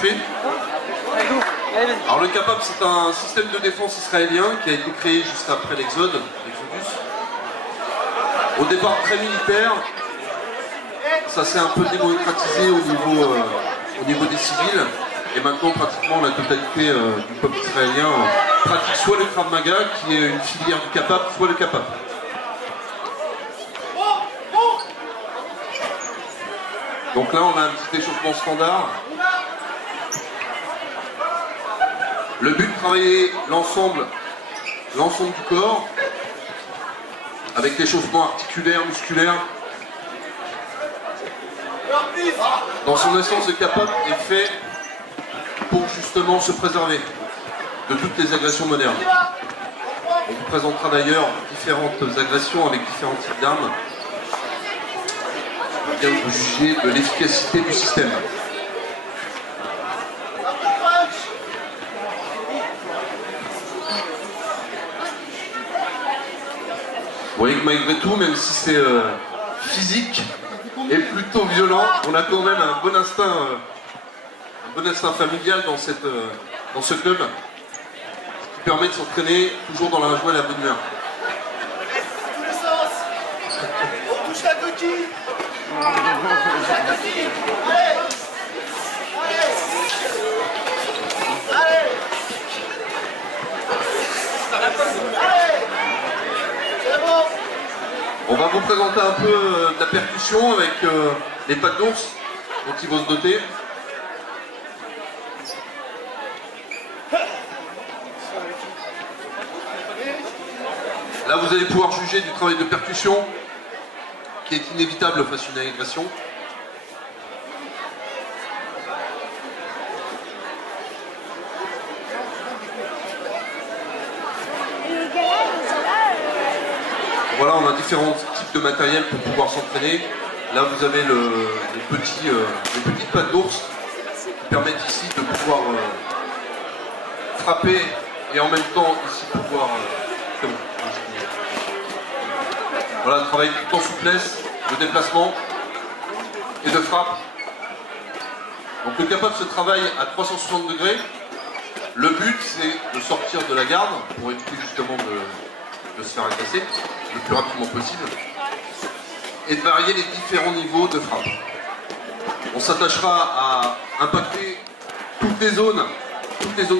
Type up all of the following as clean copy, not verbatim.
fais. Alors le Kapap, c'est un système de défense israélien qui a été créé juste après l'Exode, l'Exodus. Au départ très militaire, ça s'est un peu démocratisé au niveau des civils. Et maintenant, pratiquement la totalité du peuple israélien pratique soit le Krav Maga, qui est une filière du Kapap, soit le Kapap. Donc là, on a un petit échauffement standard. Le but de travailler l'ensemble du corps, avec l'échauffement articulaire, musculaire. Dans son essence, le Kapap est fait pour justement se préserver de toutes les agressions modernes. On vous présentera d'ailleurs différentes agressions avec différents types d'armes. Bien vous juger de l'efficacité du système. Vous voyez que malgré tout, même si c'est physique et plutôt violent, on a quand même un bon instinct familial dans ce club qui permet de s'entraîner toujours dans la joie et la bonne humeur. On touche la coquille. On va vous présenter un peu de la percussion avec les pattes d'ours dont il faut se doter. Là, vous allez pouvoir juger du travail de percussion qui est inévitable face à une agression. Voilà, on a différents types de matériel pour pouvoir s'entraîner. Là, vous avez les petites pattes d'ours qui permettent ici de pouvoir frapper et en même temps ici pouvoir... Voilà, travail tout en souplesse, de déplacement et de frappe. Donc le Kapap se travaille à 360 degrés. Le but, c'est de sortir de la garde pour éviter justement de se faire agresser le plus rapidement possible et de varier les différents niveaux de frappe. On s'attachera à impacter toutes les zones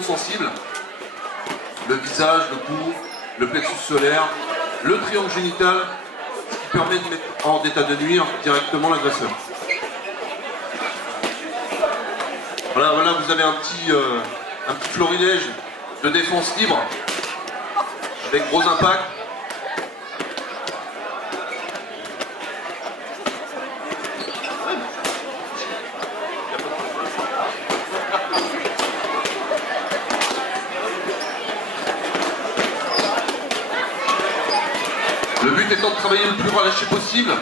sensibles, le visage, le cou, le plexus solaire, le triangle génital, ce qui permet de mettre hors d'état de nuire directement l'agresseur. Voilà, vous avez un petit florilège de défense libre avec gros impact. Le but étant de travailler le plus relâché possible.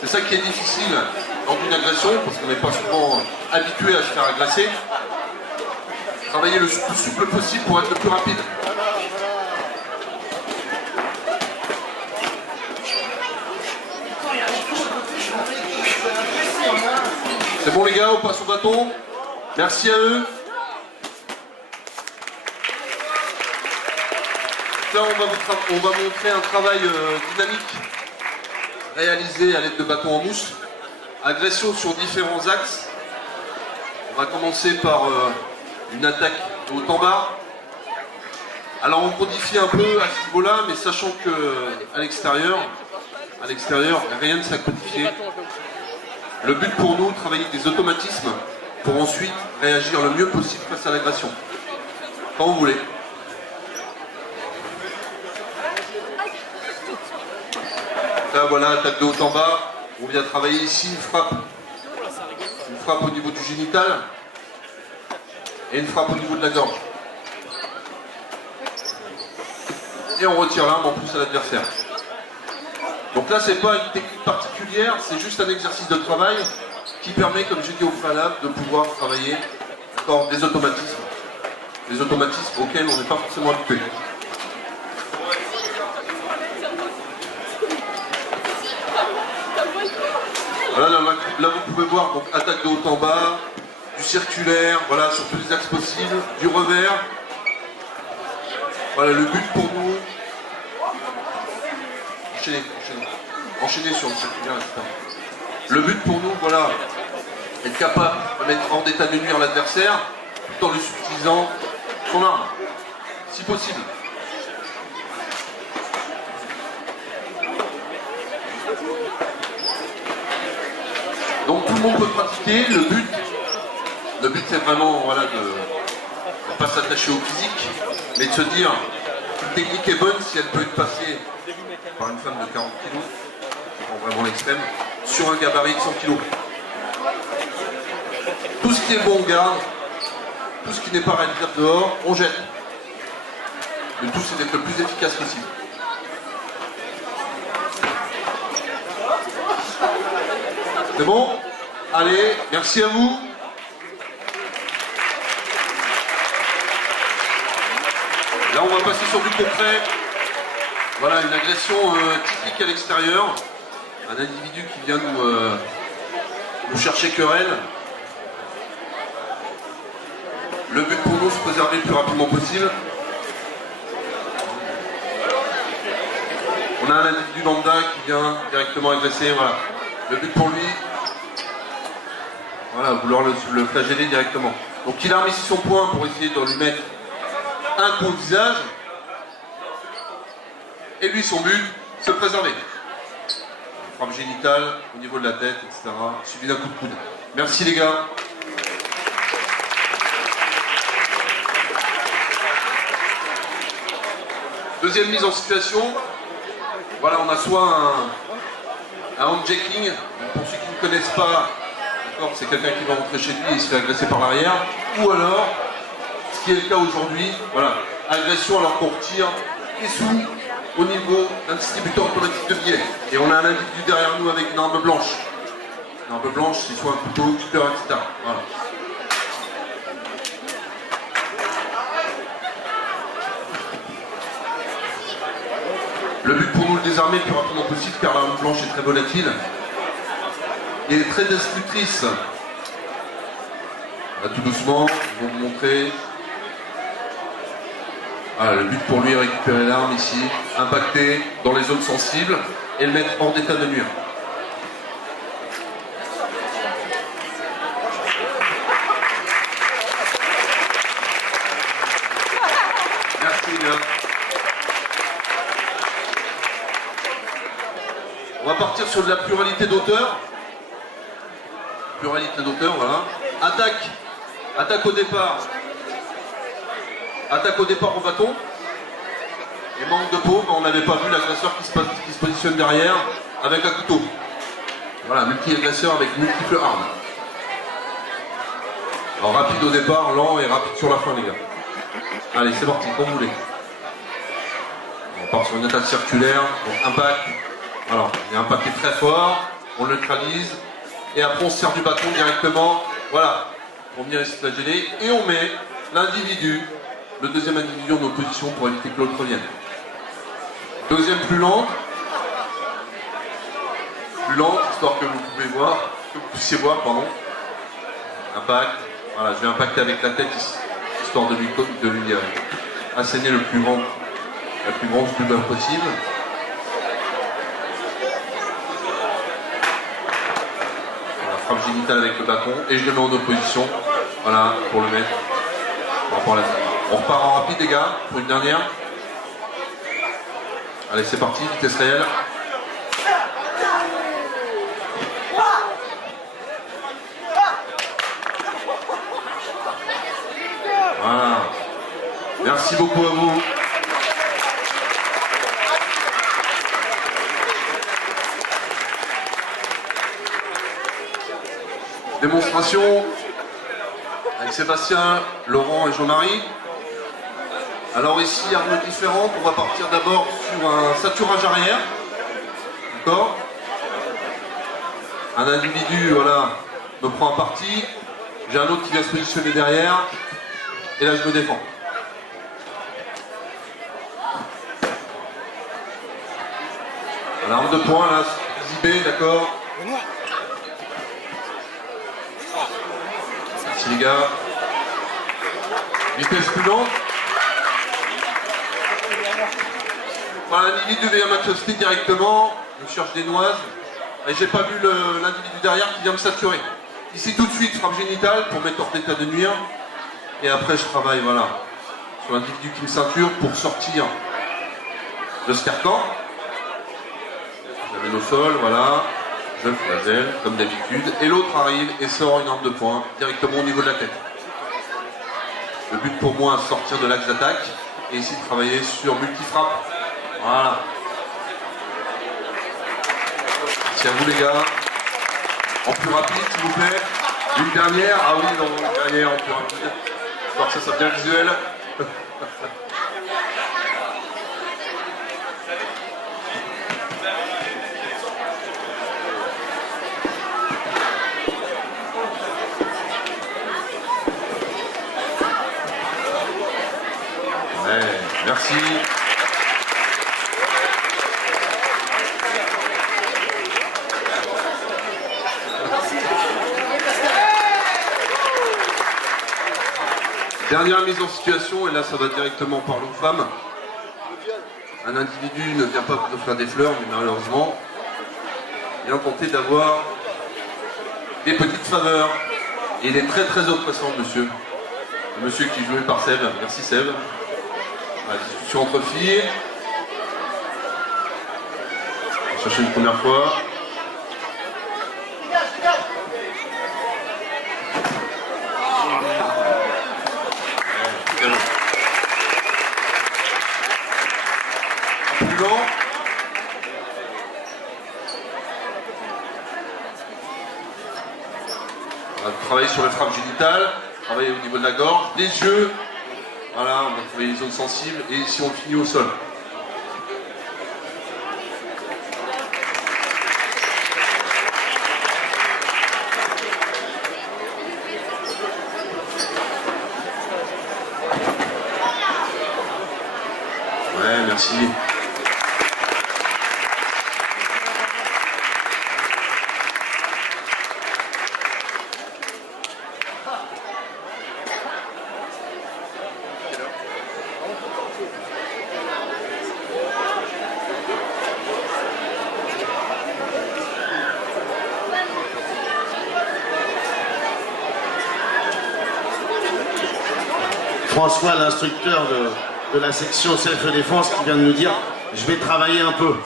C'est ça qui est difficile lors d'une agression, parce qu'on n'est pas souvent habitué à se faire agresser. Travailler le plus souple possible pour être le plus rapide. C'est bon les gars, on passe au bâton. Merci à eux. Là, on va montrer un travail dynamique réalisé à l'aide de bâtons en mousse. Agression sur différents axes. On va commencer par une attaque de haut en bas. Alors on modifie un peu à ce niveau-là, mais sachant qu'à l'extérieur, rien ne s'est codifié. Le but pour nous, travailler des automatismes pour ensuite réagir le mieux possible face à l'agression. Quand vous voulez. Là voilà, attaque de haut en bas. On vient travailler ici une frappe au niveau du génital et une frappe au niveau de la gorge. Et on retire l'arme en plus à l'adversaire. Donc là, c'est pas une technique particulière, c'est juste un exercice de travail qui permet, comme j'ai dit au préalable, de pouvoir travailler des automatismes. Des automatismes auxquels on n'est pas forcément habitué. Voilà, là vous pouvez voir donc attaque de haut en bas, du circulaire, voilà, sur tous les axes possibles, du revers. Voilà, le but pour nous, enchaîner sur le circulaire, etc. Le but pour nous, voilà, être capable de mettre hors d'état de nuire l'adversaire, tout en lui subtilisant son arme, si possible. Donc tout le monde peut pratiquer, le but c'est vraiment voilà, de ne pas s'attacher au physique, mais de se dire qu'une technique est bonne si elle peut être passée par une femme de 40 kg, c'est vraiment l'extrême, sur un gabarit de 100 kg. Tout ce qui est bon on garde, tout ce qui n'est pas réalisable dehors, on jette. Le tout c'est d'être le plus efficace possible. C'est bon? Allez, merci à vous. Là, on va passer sur du concret. Voilà, une agression typique à l'extérieur. Un individu qui vient nous chercher querelle. Le but pour nous, c'est de se préserver le plus rapidement possible. On a un individu lambda qui vient directement agresser. Voilà. Le but pour lui, voilà, vouloir le flageller directement. Donc il a remis son poing pour essayer de lui mettre un coup au visage. Et lui, son but, se préserver. Frappe génitale, au niveau de la tête, etc. Suivi d'un coup de coude. Merci les gars. Deuxième mise en situation. Voilà, on a soit un handjacking. Pour ceux qui ne connaissent pas, c'est quelqu'un qui va rentrer chez lui et se fait agresser par l'arrière. Ou alors, ce qui est le cas aujourd'hui, voilà, agression alors qu'on retire les sous au niveau d'un distributeur automatique de billets. Et on a un individu derrière nous avec une arme blanche. Une arme blanche, c'est soit un couteau, cutter, etc. Voilà. Le but pour nous le désarmer le plus rapidement possible car l'arme blanche est très volatile et très destructrice. Là, tout doucement, ils vont vous montrer. Voilà, le but pour lui est récupérer l'arme ici, impacter dans les zones sensibles et le mettre hors d'état de nuire. Merci bien. On va partir sur de la pluralité d'auteurs. Pluralité d'auteurs, voilà. Attaque au départ. Attaque au départ au bâton. Et manque de peau, on n'avait pas vu l'agresseur qui se positionne derrière avec un couteau. Voilà, multi-agresseur avec multiples armes. Alors rapide au départ, lent et rapide sur la fin les gars. Allez, c'est parti, comme vous voulez. On part sur une attaque circulaire, donc impact. Alors, il y a un paquet très fort, on le neutralise, et après on se sert du bâton directement, voilà, pour venir se flageller, et on met l'individu, le deuxième individu en opposition pour éviter que l'autre revienne. Deuxième plus lente, histoire que vous puissiez voir, pardon. Impact, voilà, je vais impacter avec la tête, histoire de lui asséner la plus grande douleur possible. Frappe génitale avec le bâton et je le mets en opposition, voilà, pour le mettre. On repart en rapide les gars, pour une dernière. Allez, c'est parti, vitesse réelle. Voilà. Merci beaucoup à vous. Démonstration avec Sébastien, Laurent et Jean-Marie. Alors ici, armes différentes, on va partir d'abord sur un saturage arrière. D'accord? Un individu, voilà, me prend un parti. J'ai un autre qui vient se positionner derrière. Et là, je me défends. L'arme de poing, là, exhibée, d'accord? Merci les gars. Vitesse plus lente. Voilà, l'individu vient m'accoster directement. Je cherche des noises. Et j'ai pas vu l'individu derrière qui vient me saturer. Ici tout de suite, frappe génitale pour mettre hors d'état de nuire. Et après je travaille, voilà, sur l'individu qui me ceinture pour sortir de ce carcan. Je l'amène au sol, voilà. Je le flagelle, comme d'habitude. Et l'autre arrive et sort une arme de poing directement au niveau de la tête. Le but pour moi, c'est sortir de l'axe d'attaque. Et ici, de travailler sur multi-frappe. Voilà. Merci à vous les gars. En plus rapide, s'il vous plaît. Une dernière. Ah oui, non, une dernière en plus rapide. J'espère que ça soit bien visuel. Ouais, merci. Dernière mise en situation, et là ça va directement parler aux femmes. Un individu ne vient pas nous faire des fleurs, mais malheureusement, vient tenter d'avoir des petites faveurs. Et il est très très oppressant, monsieur. Le monsieur qui est joué par Seb. Merci Seb. La discussion entre filles. On va chercher une première fois. Plus lent. On va travailler sur les frappes génitales, travailler au niveau de la gorge, des yeux. Voilà, on va travailler les zones sensibles et ici on finit au sol. Ouais, merci. François, l'instructeur de la section self-défense, qui vient de nous dire « Je vais travailler un peu ».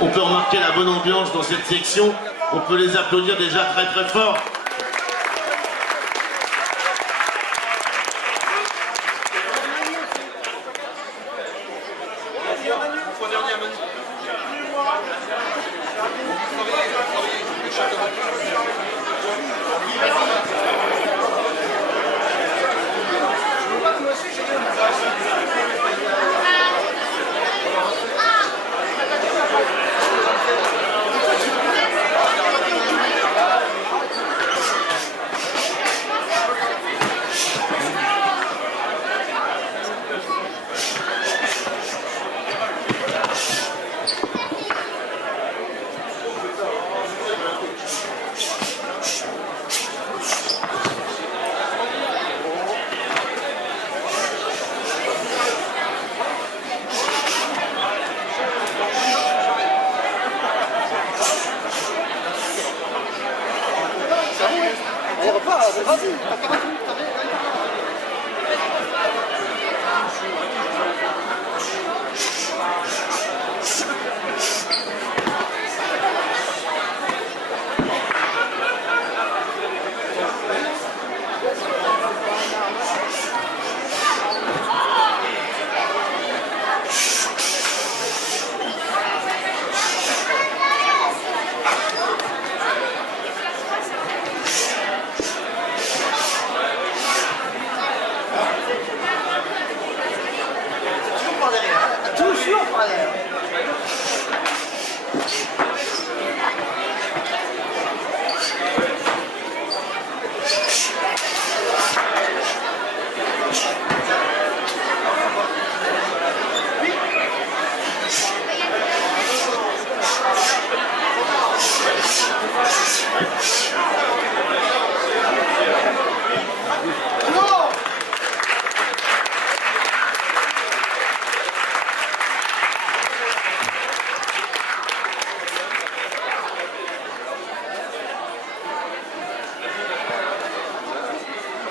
On peut remarquer la bonne ambiance dans cette section. On peut les applaudir déjà très très fort.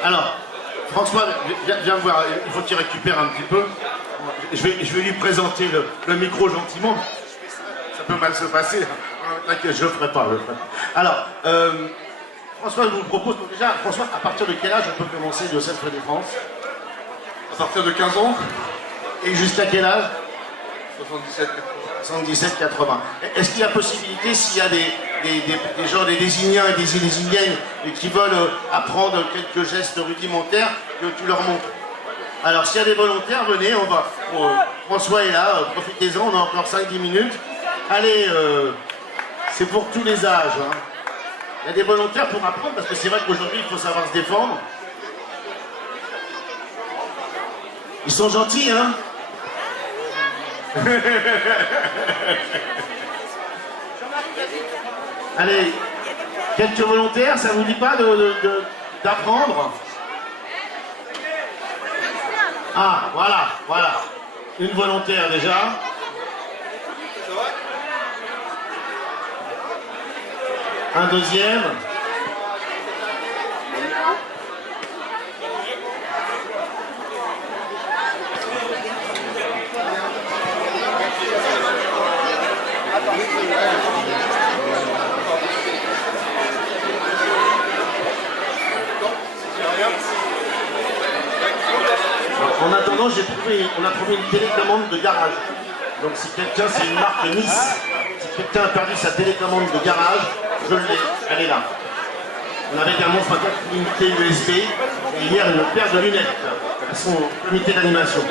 Alors, François, viens voir, il faut qu'il récupère un petit peu. Je vais lui présenter le micro gentiment. Ça peut mal se passer. T'inquiète, je le ferai pas. Alors, François, je vous propose, déjà, François, à partir de quel âge on peut commencer le self-défense? À partir de 15 ans, Et jusqu'à quel âge? 77, 77-80. Est-ce qu'il y a possibilité, s'il y a des gens, des Lésiniens et des Lésiniennes qui veulent apprendre quelques gestes rudimentaires, que tu leur montres? Alors, s'il y a des volontaires, venez, on va. François est là, profitez-en, on a encore 5-10 minutes. Allez, c'est pour tous les âges. Hein. Il y a des volontaires pour apprendre, parce que c'est vrai qu'aujourd'hui, il faut savoir se défendre. Ils sont gentils, hein? Allez, quelques volontaires, ça vous dit pas d'apprendre? Ah, voilà. Une volontaire déjà. Un deuxième. En attendant, on a trouvé une télécommande de garage. Donc si quelqu'un, c'est une marque Nice, si quelqu'un a perdu sa télécommande de garage, je l'ai, elle est là. On avait également ce matin une unité USB et hier une paire de lunettes à son comité d'animation.